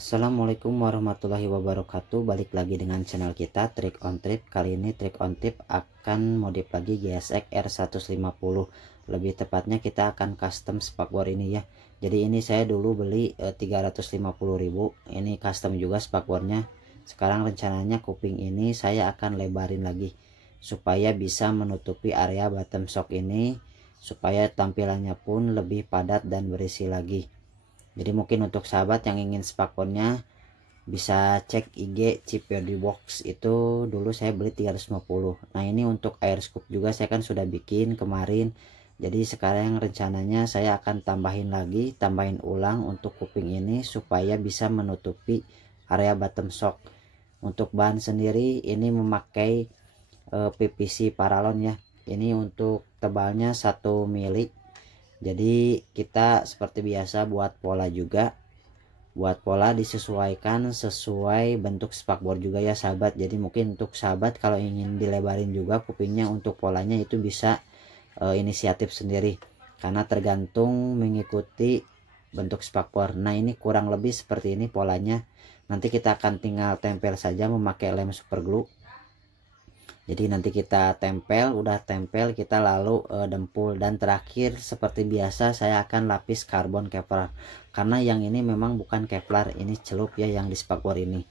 Assalamualaikum warahmatullahi wabarakatuh. Balik lagi dengan channel kita Trick on Trip. Kali ini Trick on Trip akan modif lagi GSX R150. Lebih tepatnya kita akan custom spakbor ini ya. Jadi ini saya dulu beli 350.000. Ini custom juga spakbornya. Sekarang rencananya kuping ini saya akan lebarin lagi supaya bisa menutupi area bottom shock ini, supaya tampilannya pun lebih padat dan berisi lagi. Jadi mungkin untuk sahabat yang ingin spakbornya bisa cek IG Chip Body Box, itu dulu saya beli 350. Nah ini untuk air scoop juga saya kan sudah bikin kemarin. Jadi sekarang rencananya saya akan tambahin ulang untuk kuping ini supaya bisa menutupi area bottom shock. Untuk bahan sendiri ini memakai PVC paralon ya. Ini untuk tebalnya 1 mili. Jadi kita seperti biasa buat pola juga. Buat pola disesuaikan sesuai bentuk spakbor juga ya sahabat. Jadi mungkin untuk sahabat kalau ingin dilebarin juga kupingnya, untuk polanya itu bisa inisiatif sendiri. Karena tergantung mengikuti bentuk spakbor. Nah ini kurang lebih seperti ini polanya. Nanti kita akan tinggal tempel saja memakai lem super glue. Jadi nanti kita tempel, udah tempel kita lalu dempul, dan terakhir seperti biasa saya akan lapis karbon Kevlar. Karena yang ini memang bukan Kevlar, ini celup ya yang di spakbor ini.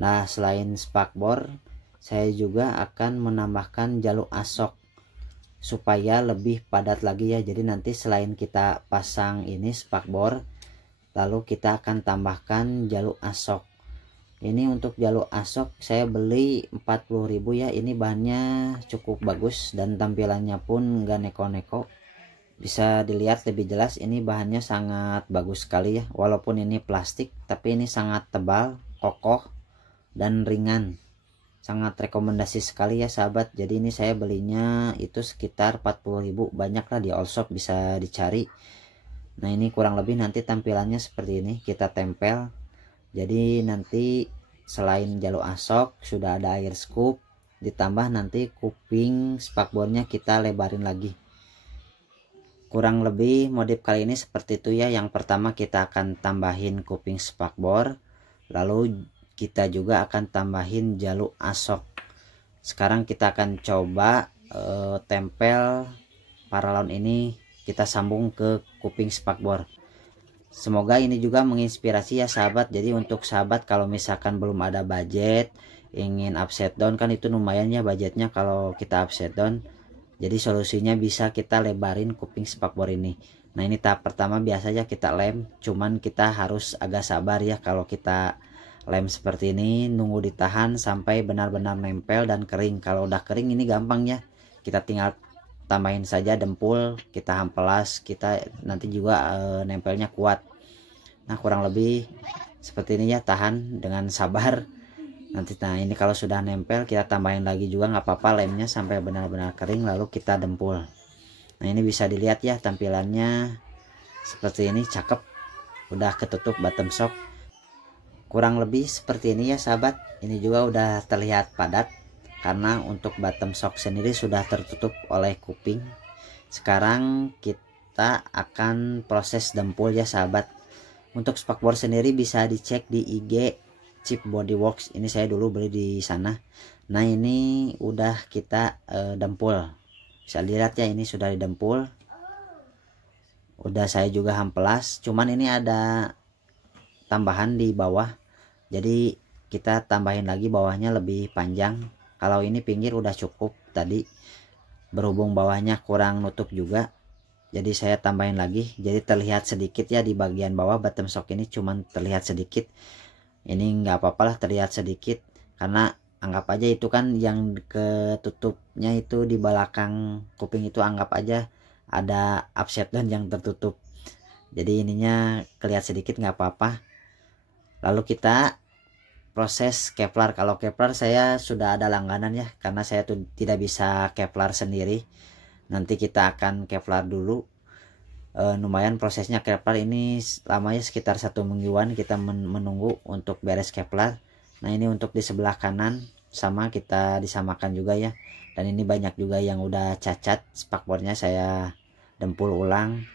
Nah selain spakbor saya juga akan menambahkan jalur asok supaya lebih padat lagi ya. Jadi nanti selain kita pasang ini spakbor, lalu kita akan tambahkan jalur asok. Ini untuk jalur asok saya beli 40.000 ya. Ini bahannya cukup bagus dan tampilannya pun enggak neko-neko. Bisa dilihat lebih jelas, ini bahannya sangat bagus sekali ya. Walaupun ini plastik tapi ini sangat tebal, kokoh dan ringan. Sangat rekomendasi sekali ya sahabat. Jadi ini saya belinya itu sekitar 40.000. Banyak lah di all shop bisa dicari. Nah ini kurang lebih nanti tampilannya seperti ini. Kita tempel. Jadi nanti selain jalur asok sudah ada air scoop, ditambah nanti kuping spakbornya kita lebarin lagi. Kurang lebih modif kali ini seperti itu ya. Yang pertama kita akan tambahin kuping spakbor, lalu kita juga akan tambahin jalur asok. Sekarang kita akan coba tempel paralon ini, kita sambung ke kuping spakbor. Semoga ini juga menginspirasi ya sahabat. Jadi untuk sahabat kalau misalkan belum ada budget, ingin upside down, kan itu lumayan ya budgetnya kalau kita upside down. Jadi solusinya bisa kita lebarin kuping spakbor ini. Nah ini tahap pertama biasanya kita lem, cuman kita harus agak sabar ya. Kalau kita lem seperti ini, nunggu ditahan sampai benar-benar nempel dan kering. Kalau udah kering ini gampang ya, kita tinggal tambahin saja dempul, kita hampelas, kita nanti juga nempelnya kuat. Nah kurang lebih seperti ini ya, tahan dengan sabar nanti. Nah ini kalau sudah nempel kita tambahin lagi juga nggak apa-apa, lemnya sampai benar-benar kering lalu kita dempul. Nah ini bisa dilihat ya tampilannya seperti ini, cakep, udah ketutup bottom shock. Kurang lebih seperti ini ya sahabat. Ini juga udah terlihat padat karena untuk bottom shock sendiri sudah tertutup oleh kuping. Sekarang kita akan proses dempul ya sahabat. Untuk spakbor sendiri bisa dicek di IG Chip Body Works. Ini saya dulu beli di sana. Nah ini udah kita dempul. Bisa lihat ya, ini sudah didempul. Udah saya juga hampelas. Cuman ini ada tambahan di bawah. Jadi kita tambahin lagi bawahnya lebih panjang. Kalau ini pinggir udah cukup tadi. Berhubung bawahnya kurang nutup juga, jadi saya tambahin lagi. Jadi terlihat sedikit ya di bagian bawah bottom shock ini, cuman terlihat sedikit. Ini nggak apa-apa lah terlihat sedikit, karena anggap aja itu kan yang ketutupnya itu di belakang kuping itu, anggap aja ada offset dan yang tertutup. Jadi ininya kelihatan sedikit nggak apa-apa. Lalu kita proses Kevlar. Kalau Kevlar saya sudah ada langganan ya, karena saya tuh tidak bisa Kevlar sendiri. Nanti kita akan Kevlar dulu. Lumayan prosesnya Kevlar ini lamanya sekitar 1 mingguan kita menunggu untuk beres Kevlar. Nah ini untuk di sebelah kanan sama kita disamakan juga ya. Dan ini banyak juga yang udah cacat, spakbornya saya dempul ulang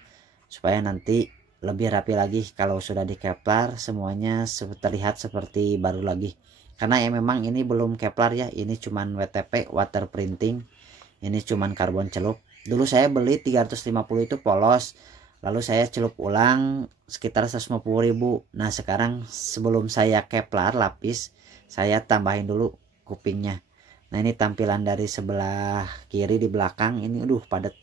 supaya nanti lebih rapi lagi. Kalau sudah di Kevlar semuanya terlihat seperti baru lagi, karena ya memang ini belum Kevlar ya, ini cuman WTP, water printing, ini cuman karbon celup. Dulu saya beli 350 itu polos, lalu saya celup ulang sekitar 150.000. Nah sekarang sebelum saya Kevlar lapis, saya tambahin dulu kupingnya. Nah ini tampilan dari sebelah kiri di belakang ini, padat.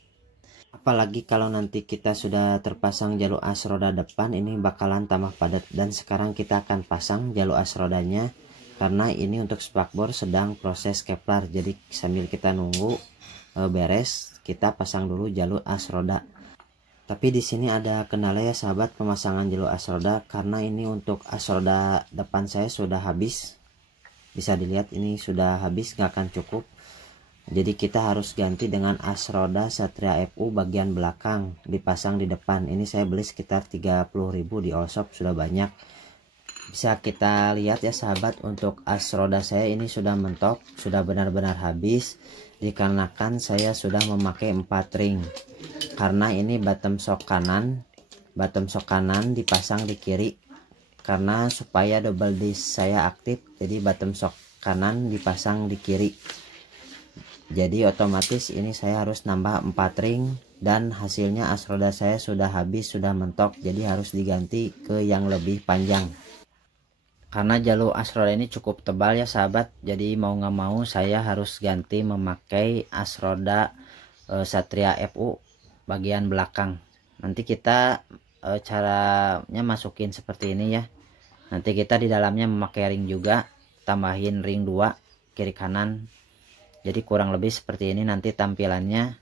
Apalagi kalau nanti kita sudah terpasang jalur as roda depan, ini bakalan tambah padat. Dan sekarang kita akan pasang jalur as rodanya, karena ini untuk spakbor sedang proses Kevlar. Jadi sambil kita nunggu beres, kita pasang dulu jalur as roda. Tapi di sini ada kendala ya sahabat, pemasangan jalur as roda, karena ini untuk as roda depan saya sudah habis. Bisa dilihat ini sudah habis, nggak akan cukup. Jadi kita harus ganti dengan as roda Satria FU bagian belakang, dipasang di depan. Ini saya beli sekitar 30.000 di all shop, sudah banyak. Bisa kita lihat ya sahabat, untuk as roda saya ini sudah mentok, sudah benar-benar habis, dikarenakan saya sudah memakai 4 ring. Karena ini bottom shock kanan dipasang di kiri, karena supaya double disc saya aktif, jadi bottom shock kanan dipasang di kiri. Jadi otomatis ini saya harus nambah 4 ring, dan hasilnya as roda saya sudah habis, sudah mentok, jadi harus diganti ke yang lebih panjang. Karena jalur as roda ini cukup tebal ya sahabat, jadi mau nggak mau saya harus ganti memakai as roda Satria FU bagian belakang. Nanti kita caranya masukin seperti ini ya. Nanti kita di dalamnya memakai ring juga, tambahin ring 2 kiri kanan. Jadi kurang lebih seperti ini nanti tampilannya.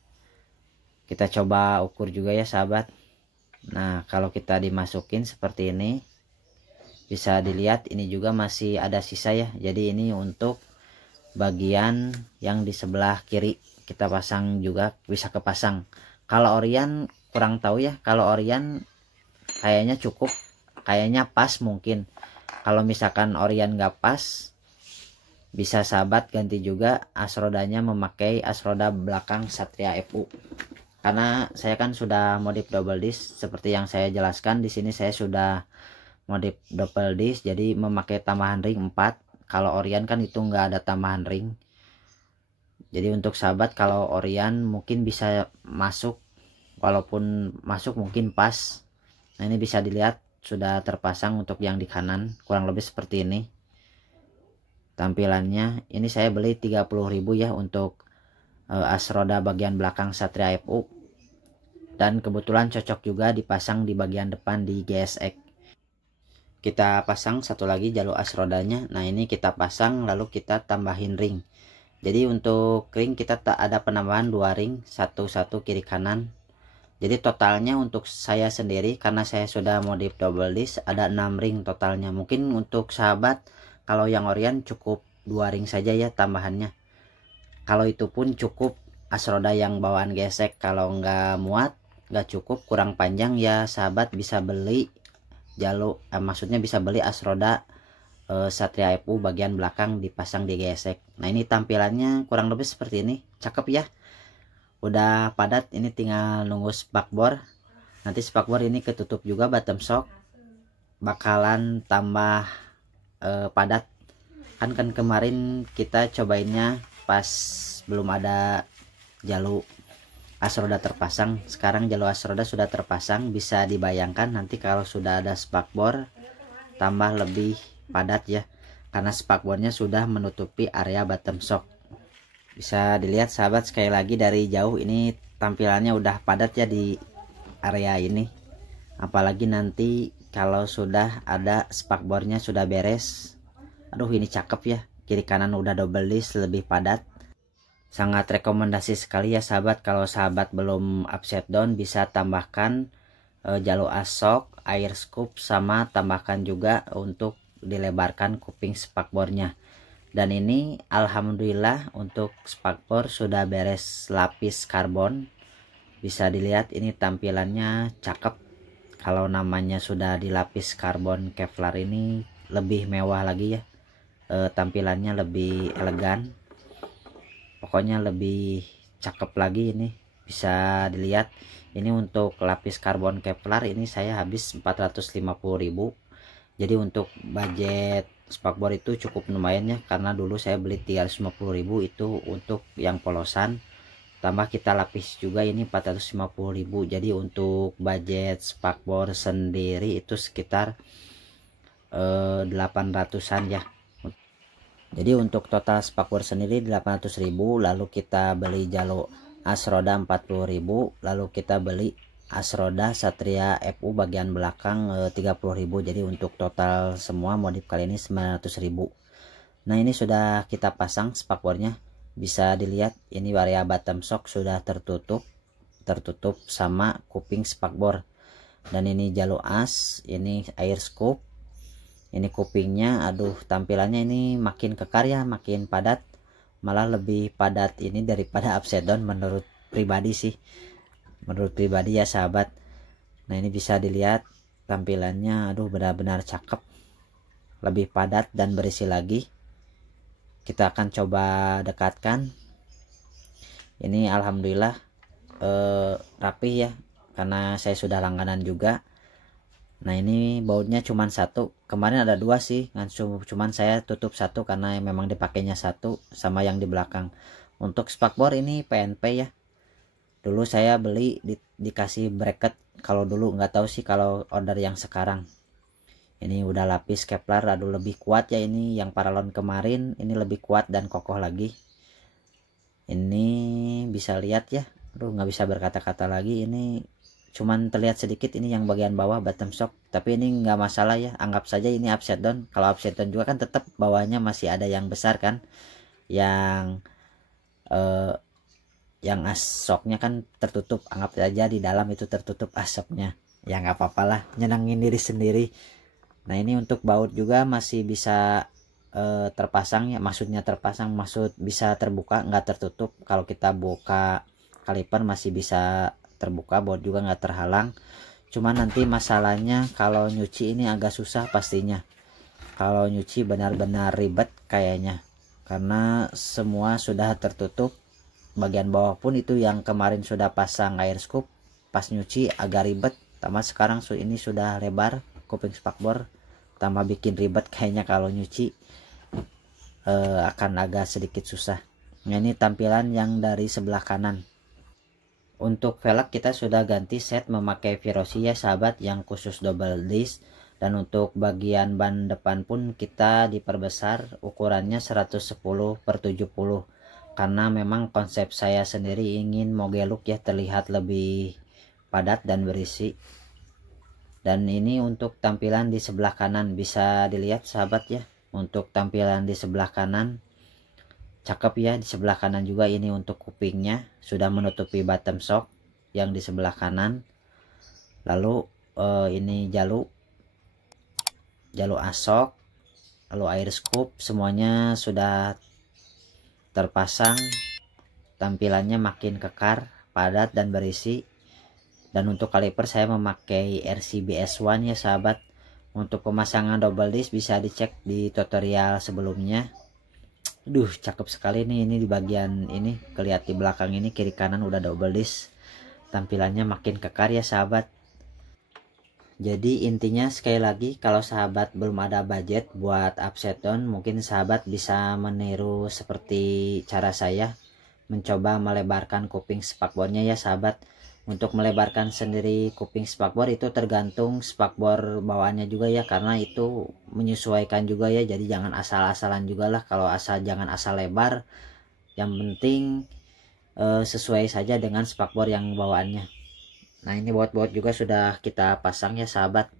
Kita coba ukur juga ya sahabat. Nah kalau kita dimasukin seperti ini, bisa dilihat ini juga masih ada sisa ya. Jadi ini untuk bagian yang di sebelah kiri kita pasang juga, bisa kepasang. Kalau Orion kurang tahu ya, kalau Orion kayaknya cukup, kayaknya pas mungkin. Kalau misalkan Orion nggak pas, bisa sahabat ganti juga as rodanya memakai as roda belakang Satria FU. Karena saya kan sudah modif double disc seperti yang saya jelaskan di sini, saya sudah modif double disc jadi memakai tambahan ring 4. Kalau Orion kan itu nggak ada tambahan ring. Jadi untuk sahabat kalau Orion mungkin bisa masuk, walaupun masuk mungkin pas. Nah ini bisa dilihat sudah terpasang untuk yang di kanan, kurang lebih seperti ini tampilannya. Ini saya beli 30.000 ya untuk as roda bagian belakang Satria FU, dan kebetulan cocok juga dipasang di bagian depan di GSX. Kita pasang satu lagi jalur as rodanya. Nah ini kita pasang lalu kita tambahin ring. Jadi untuk ring kita tak ada penambahan 2 ring, satu kiri kanan. Jadi totalnya untuk saya sendiri, karena saya sudah modif double disc, ada 6 ring totalnya. Mungkin untuk sahabat kalau yang Orion cukup 2 ring saja ya tambahannya. Kalau itu pun cukup as roda yang bawaan gesek. Kalau nggak muat, nggak cukup, kurang panjang ya sahabat, bisa beli jalur maksudnya bisa beli as roda Satria FU bagian belakang dipasang di gesek. Nah ini tampilannya kurang lebih seperti ini, cakep ya, udah padat. Ini tinggal nunggu spakbor. Nanti spakbor ini ketutup juga bottom shock, bakalan tambah padat. Kan kemarin kita cobainnya pas belum ada jalur as roda terpasang. Sekarang jalur as roda sudah terpasang, bisa dibayangkan nanti kalau sudah ada spakbor tambah lebih padat ya, karena spakbornya sudah menutupi area bottom shock. Bisa dilihat sahabat sekali lagi dari jauh, ini tampilannya udah padat ya di area ini. Apalagi nanti kalau sudah ada spakbornya sudah beres, aduh ini cakep ya, kiri kanan udah double disc, lebih padat. Sangat rekomendasi sekali ya sahabat. Kalau sahabat belum upside down, bisa tambahkan jalur asok, air scoop, sama tambahkan juga untuk dilebarkan kuping spakbornya. Dan ini alhamdulillah untuk spakbor sudah beres lapis karbon. Bisa dilihat ini tampilannya cakep. Kalau namanya sudah dilapis karbon Kevlar ini lebih mewah lagi ya, tampilannya lebih elegan, pokoknya lebih cakep lagi. Ini Bisa dilihat ini untuk lapis karbon Kevlar ini saya habis 450.000. Jadi untuk budget spakbor itu cukup lumayan ya, karena dulu saya beli 350.000 itu untuk yang polosan, tambah kita lapis juga ini 450.000. Jadi untuk budget spakbor sendiri itu sekitar 800-an ya. Jadi untuk total spakbor sendiri 800.000, lalu kita beli jalur as roda 40.000, lalu kita beli as roda Satria FU bagian belakang 30.000. Jadi untuk total semua modif kali ini 900.000. Nah ini sudah kita pasang spakbornya, bisa dilihat ini area bottom shock sudah tertutup sama kuping spakbor. Dan ini jalur as, ini air scoop, ini kupingnya. Aduh, tampilannya ini makin kekar ya, makin padat, malah lebih padat ini daripada upside down menurut pribadi sih, menurut pribadi ya sahabat. Nah ini bisa dilihat tampilannya, aduh benar-benar cakep, lebih padat dan berisi lagi. Kita akan coba dekatkan. Ini alhamdulillah rapi ya, karena saya sudah langganan juga. Nah ini bautnya cuman satu, kemarin ada dua sih, cuman saya tutup satu karena memang dipakainya satu sama yang di belakang. Untuk spakbor ini PNP ya, dulu saya beli dikasih bracket. Kalau dulu nggak tahu sih kalau order yang sekarang. Ini udah lapis Kevlar, aduh lebih kuat ya, ini yang paralon kemarin ini lebih kuat dan kokoh lagi. Ini bisa lihat ya, aduh nggak bisa berkata-kata lagi, ini cuman terlihat sedikit ini yang bagian bawah bottom shock, tapi ini nggak masalah ya, anggap saja ini upside down. Kalau upside down juga kan tetap bawahnya masih ada yang besar kan, yang as shocknya kan tertutup, anggap saja di dalam itu tertutup asapnya ya, nggak apa-apa lah, nyenangin diri sendiri. Nah ini untuk baut juga masih bisa terpasang ya, maksudnya terpasang, maksud bisa terbuka nggak tertutup. Kalau kita buka kaliper masih bisa terbuka, baut juga nggak terhalang. Cuman nanti masalahnya kalau nyuci ini agak susah pastinya. Kalau nyuci benar-benar ribet kayaknya, karena semua sudah tertutup. Bagian bawah pun itu yang kemarin sudah pasang air scoop, pas nyuci agak ribet. Tambah sekarang ini sudah lebar kuping spakbor, tambah bikin ribet kayaknya. Kalau nyuci akan agak sedikit susah. Nah ini tampilan yang dari sebelah kanan. Untuk velg kita sudah ganti set memakai Virosi ya sahabat, yang khusus double disc. Dan untuk bagian ban depan pun kita diperbesar ukurannya 110/70, karena memang konsep saya sendiri ingin moge look ya, terlihat lebih padat dan berisi. Dan ini untuk tampilan di sebelah kanan, bisa dilihat sahabat ya, untuk tampilan di sebelah kanan cakep ya. Di sebelah kanan juga ini untuk kupingnya sudah menutupi bottom shock yang di sebelah kanan. Lalu ini jalur asok, lalu air scoop, semuanya sudah terpasang. Tampilannya makin kekar, padat dan berisi. Dan untuk kaliper saya memakai RCBS1 ya sahabat. Untuk pemasangan double disc bisa dicek di tutorial sebelumnya. Duh cakep sekali nih, ini di bagian ini kelihatan di belakang ini kiri kanan udah double disc. Tampilannya makin kekar ya sahabat. Jadi intinya sekali lagi, kalau sahabat belum ada budget buat upside down, mungkin sahabat bisa meniru seperti cara saya, mencoba melebarkan kuping spakbornya ya sahabat. Untuk melebarkan sendiri kuping spakbor itu tergantung spakbor bawaannya juga ya, karena itu menyesuaikan juga ya. Jadi jangan asal-asalan juga lah, kalau asal jangan asal lebar, yang penting sesuai saja dengan spakbor yang bawaannya. Nah ini baut-baut juga sudah kita pasang ya sahabat.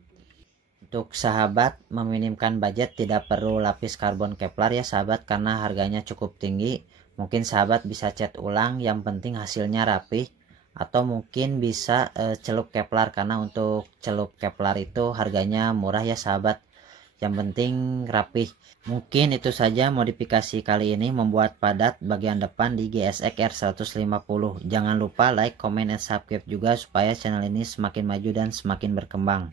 Untuk sahabat meminimkan budget tidak perlu lapis karbon Kevlar ya sahabat, karena harganya cukup tinggi. Mungkin sahabat bisa cat ulang, yang penting hasilnya rapi. Atau mungkin bisa celup Kevlar, karena untuk celup Kevlar itu harganya murah ya sahabat, yang penting rapih. Mungkin itu saja modifikasi kali ini, membuat padat bagian depan di GSX R150. Jangan lupa like, comment, dan subscribe juga supaya channel ini semakin maju dan semakin berkembang.